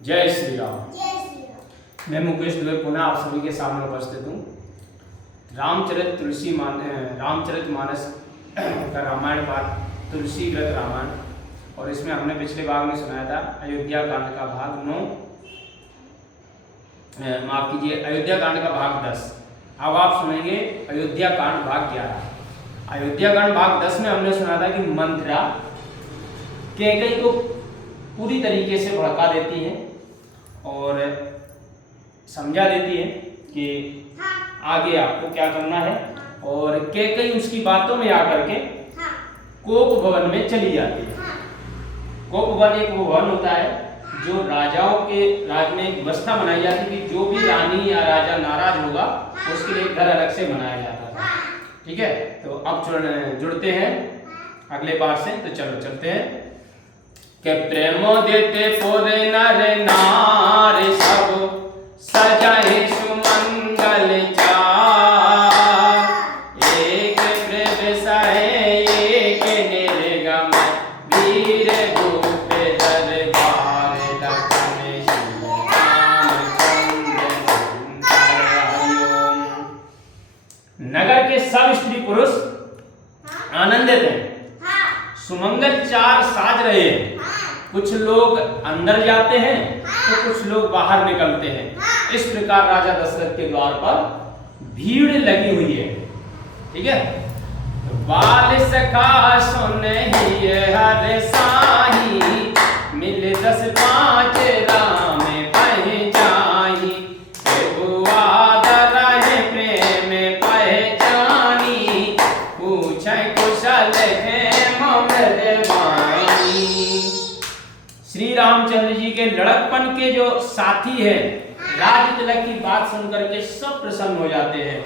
जय श्री राम। मैं मुकेश दुबे पुनः आप सभी के सामने उपस्थित हूँ। रामचरितमानस का रामायण पाठ तुलसी व्रत रामायण, और इसमें हमने पिछले भाग में सुनाया था अयोध्या कांड का भाग 9, माफ कीजिए अयोध्या कांड का भाग 10। अब आप सुनेंगे अयोध्या कांड भाग 11। अयोध्या कांड भाग 10 में हमने सुना था कि मंथरा कैकेयी को पूरी तरीके से भड़का देती है और समझा देती है कि आगे आपको क्या करना है, और कैकेयी उसकी बातों में आकर के कोप भवन में चली जाती है। कोप भवन एक वो भवन होता है जो राजाओं के राज में एक व्यवस्था बनाई जाती थी, जो भी रानी या राजा नाराज होगा उसके लिए घर अलग से बनाया जाता था। ठीक है, तो अब जुड़ते हैं अगले पाठ से। तो चलो चलते हैं। के प्रेमो देते पोरे नर नारी सब सजाए सुमंगल चार, एक प्रवेशाए एक निर्गम वीर भूप दरबार लखन नगर के सब स्त्री पुरुष आनंदित हैं, सुमंगल चार साज रहे हैं। कुछ लोग अंदर जाते हैं तो कुछ लोग बाहर निकलते हैं। इस प्रकार राजा दशरथ के द्वार पर भीड़ लगी हुई है। ठीक है, बाल सखा सुन ही हर साही, मिल 10 5 राम पह जाही, प्रेम पहचानी, पूछे कुशल है श्री रामचंद्र जी के लड़कपन के जो साथी हैं, राज तिलक की बात सुनकर के सब प्रसन्न हो जाते हैं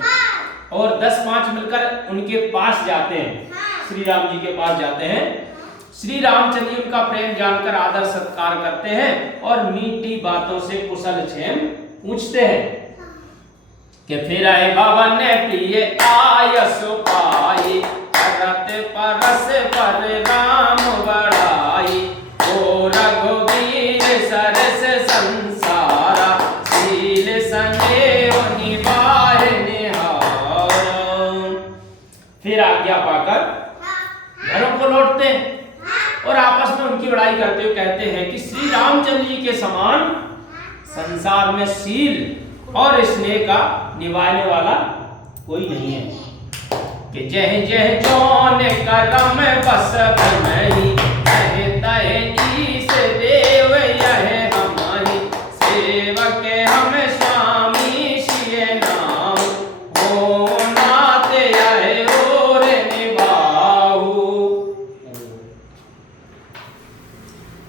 और 10-5 मिलकर उनके पास जाते हैं, श्री राम जी के पास जाते हैं। श्री रामचंद्र जी उनका प्रेम जानकर आदर सत्कार करते हैं और मीठी बातों से कुशल क्षेम पूछते हैं कि फिर आए भवन प्रिय आयस पाई, करत परस पर राम बड़ाई, रघुवीर सरस संसारा, शील संदेव निवार निहार। फिर आज्ञा पाकर घरों को लौटते हैं और आपस में उनकी बड़ाई करते हुए कहते हैं कि श्री रामचंद्र जी के समान संसार में शील और स्नेह का निभाने वाला कोई नहीं है। कि जय जय जौन करम बस भरमहि, ईश देव यह हमारी, सेवक हम स्वामी शिय नाम, हो नाथ यह और निभाऊ।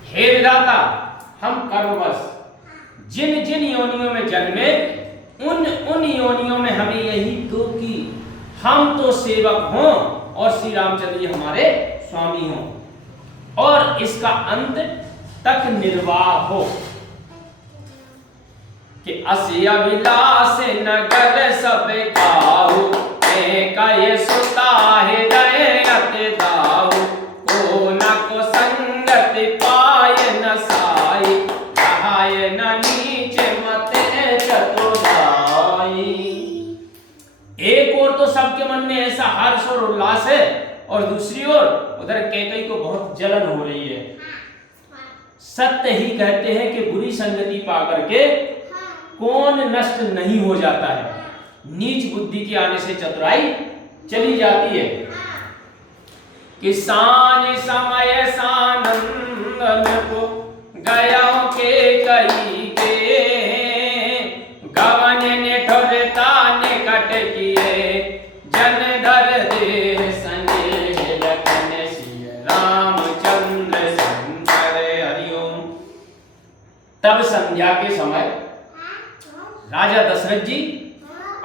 हे विधाता, हम कर्मवश जिन जिन योनियों में जन्मे, उन योनियों में हमें यही दो कि हम तो सेवक हों और श्री रामचंद्र जी हमारे स्वामी हों, और इसका अंत तक निर्वाह हो। कि असिया विलास नगर सब काहू, कहे सुता हृदय अति दाऊ, को न को संगत पाय न साई, कहाय न नीच मत चतुराई। एक ओर तो सबके मन में ऐसा हर्ष और उल्लास है, और दूसरी ओर उधर कैकेयी को बहुत जलन हो रही है। सत्य ही कहते हैं कि बुरी संगति पाकर के कौन नष्ट नहीं हो जाता है, नीच बुद्धि के आने से चतुराई चली जाती है। कि साँझ समय सानंदन को गया के कई के, गवन ने ठोरता निकट किए, जन धर देह संजय लखन सिय रामचंद्र शंकर हरिओम। तब संध्या के समय राजा दशरथ जी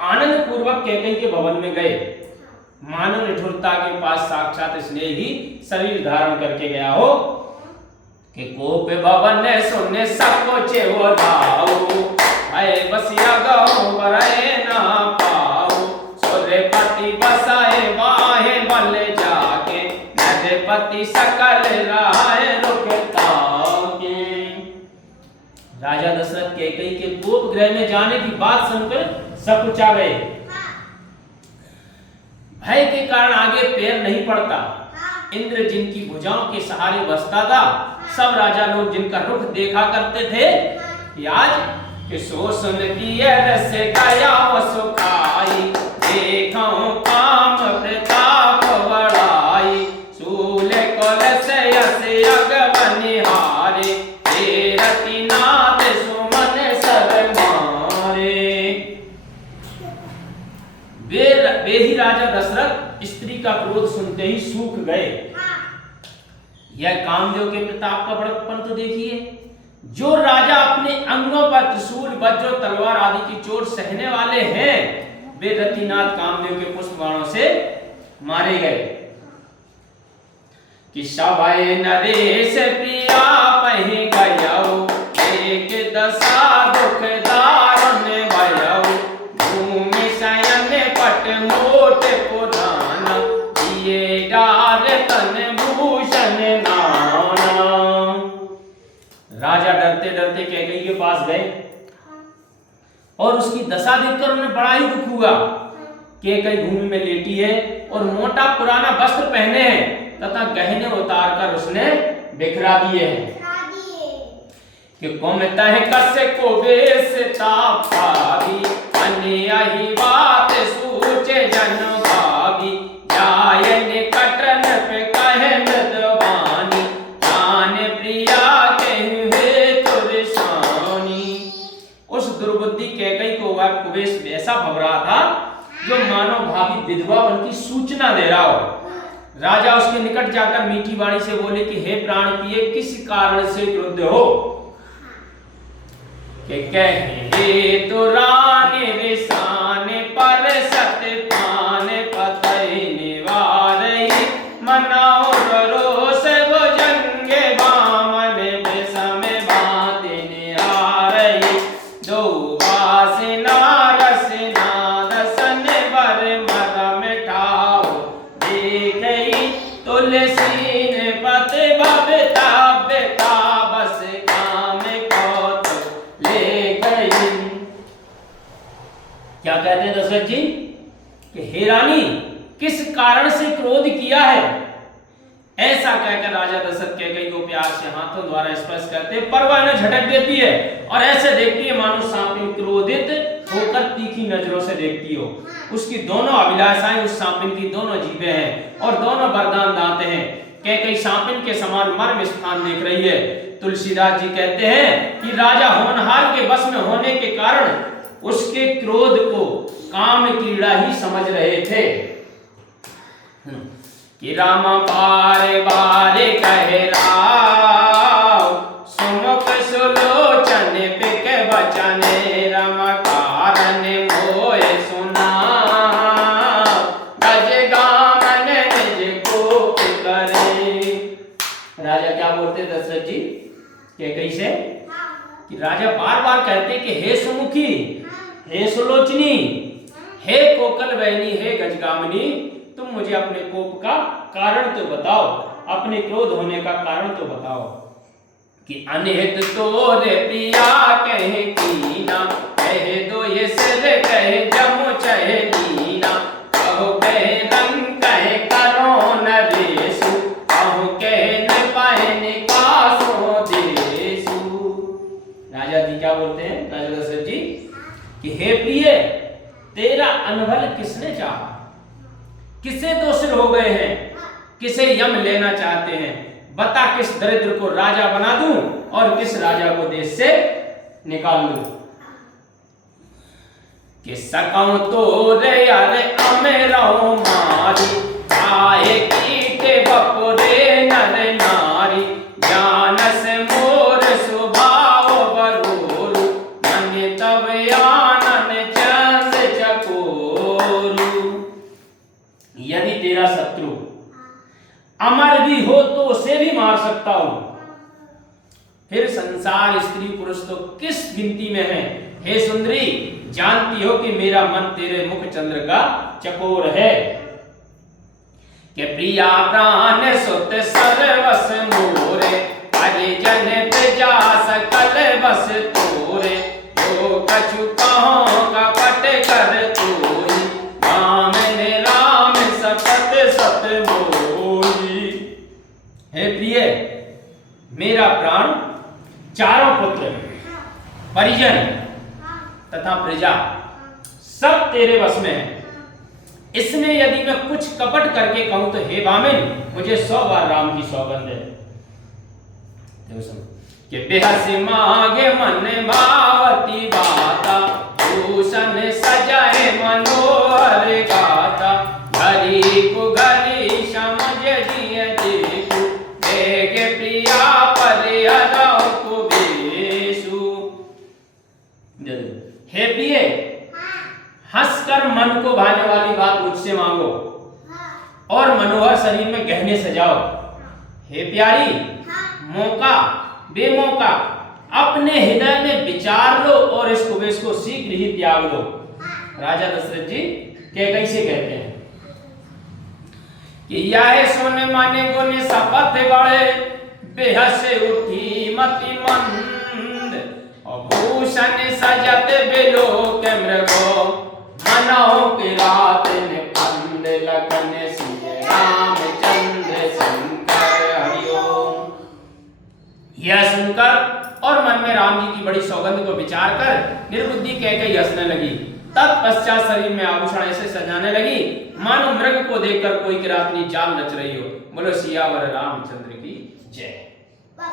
आनंद पूर्वक कैकेयी के भवन में गए, मानो निठुरता के पास साक्षात स्नेह ही शरीर धारण करके गया हो। कि कोप भवन सुने सबको चेहो लाओ, आए बसिया गाँव बरए ना पाओ, सूर्यपति बसाए वाहे बल जाके, नरपति सकल राय रुकता के। राजा दशरथ कैकेयी के गोप गृह में जाने की बात सुनकर सकुचा गए। भय के कारण आगे पैर नहीं पड़ता। इंद्र जिनकी भुजाओं के सहारे बसता था, सब राजा लोग जिनका रुख देखा करते थे, आज कि सो सुन दिए रस गया वो सुखाई, देखो काम प्रताप बढ़ाई, सूल कलश यस यग बनिहारे, रति नाथ सुमन सब मारे। वे ही राजा दशरथ स्त्री का क्रोध सुनते ही सूख गए। यह कामदेव के प्रताप का बड़प्पन तो देखिए। जो राजा अपने अंगों पर त्रिशूल वज्र तलवार आदि की चोट सहने वाले हैं, वे रतिनाथ कामदेव के पुष्प बाणों से मारे गए। कि सभय नरेश प्रिया पहि गयो, एक दशा दुख दारुण भयो, भूमि शयन पट मोट पुराण, दिए डार तन भूषण नाना। राजा डरते डरते कैकेयी के पास गए और उसकी दशा देखकर उन्हें बड़ा ही दुख हुआ। कैकेयी भूमि में लेटी है और मोटा पुराना वस्त्र पहने हैं तथा गहने उतार कर उसने बिखरा दिए हैं। कि कुमत है कस को बेसता भावी, अन्य ही बात सूचे जन भावी, जायन कटन पे कहे मृदवानी, जान प्रिया कहे तुरसानी। उस दुर्बुद्धि कैकेयी को वह कुबेश ऐसा भवरा था जो मानो भावी विधवा उनकी सूचना दे रहा हो। राजा उसके निकट जाकर मीठी वाणी से बोले कि हे प्राण प्रिय, किस कारण से क्रुद्ध हो? कि कहे तो रानी रिसाने पर सत पान पतई निवारई, मनाओ रोष भुजंगे बामन बेसम बात निहारई, दो वासना रसना दसन बर मरम ठाओ, देखई तुलसी ने पत बबता बेता बस काम कौत ले गई। क्या कहते हैं दशरथ जी कि हे रानी, किस कारण से क्रोध किया है? ऐसा कहकर राजा दशरथ कैकेयी को प्यार से हाथों द्वारा स्पर्श करते पर वह इन्हें झटक देती है और ऐसे देखती है मानो सांपिन क्रोधित होकर तीखी नजरों से देखती हो। उसकी दोनों अभिलाषाएं उस सांपिन की दोनों जीभें हैं और दोनों वरदान दांत हैं। कैकेयी सांपिन के समान मर्म स्थान देख रही है। तुलसीदास जी कहते हैं कि राजा होनहार के वश में होने के कारण उसके क्रोध को काम कीड़ा ही समझ रहे थे। कि राम बारे बारे कहे राव, सुमुख सुलोचन पिक बचन, रम कारण मोय सुना, गज गामन निज कोप करे। राजा क्या बोलते दशरथ जी कैकेयी से कि राजा बार बार कहते कि हे सुमुखी, हे सुलोचनी, हे कोकल बहनी, हे गजगामिनी, तुम मुझे अपने कोप का कारण तो बताओ, अपने क्रोध होने का कारण तो बताओ। कि अनहित तोरे प्रिया कहे कीना, कहे दो ये सिर कहे जमो चहे दीना, कहो कहे रंग कहे करो नरेशु, कहो कहे न पाए निकासो देशु। राजा जी क्या बोलते हैं राजा दशरथ जी कि हे प्रिय, तेरा अनबल किसने चाहा? किसे तो सिर हो गए हैं, किसे यम लेना चाहते हैं? बता किस दरिद्र को राजा बना दूं और किस राजा को देश से निकाल दूं? कि सकऊं तो रे अरे अमेरो मारी, आए कीटे बपुरे नर नारी, जानस मोर स्वभाव बरोरु, मन तब आनन चंद चकोरु। यदि तेरा शत्रु अमर भी हो तो उसे भी मार सकता हूं, फिर संसार स्त्री पुरुष तो किस गिनती में है? हे सुंदरी, जानती हो कि मेरा मन तेरे मुख चंद्र का चकोर है। कि प्रिया प्राण सुत सर्वस मोरे, परिजन प्रजा सकल बस चारों पुत्र, परिजन तथा प्रजा सब तेरे वश में है। इसमें यदि मैं कुछ कपट करके कहूं तो हे वामिन, मुझे 100 बार राम की सौगंध है। कि बेहस मांगे मन भावती बाता, भूषण सजाए मनोहर गाता, घरी को घरी समझ जिए देखू, देखे प्रिया परिहर को बेसु। हे प्रिय, हंसकर मन को भाने वाली बात मुझसे मांगो और मनोहर शरीर में गहने सजाओ। हे प्यारी, मौका बेमौका अपने हृदय में विचार लो और इस कुबेश को शीघ्र ही त्याग लो। राजा दशरथ जी कैसे कहते हैं कि यह सोने माने गोने शपथ गढ़े, बेहस उठी मति मंद, भूषण सजत बेलो के मृगो, मनो के रात ने पंद, लगन सिंह रामचंद्र शंकर हरिओम। यह सुनकर और मन में राम जी की बड़ी सौगंध को विचार कर निर्बुद्धि कैकेयी हंसने लगी। तत्पश्चात शरीर में आभूषण ऐसे सजाने लगी मानो मृग को देखकर कोई किरातनी चाल नच रही हो। बोलो सियावर रामचंद्र की जय।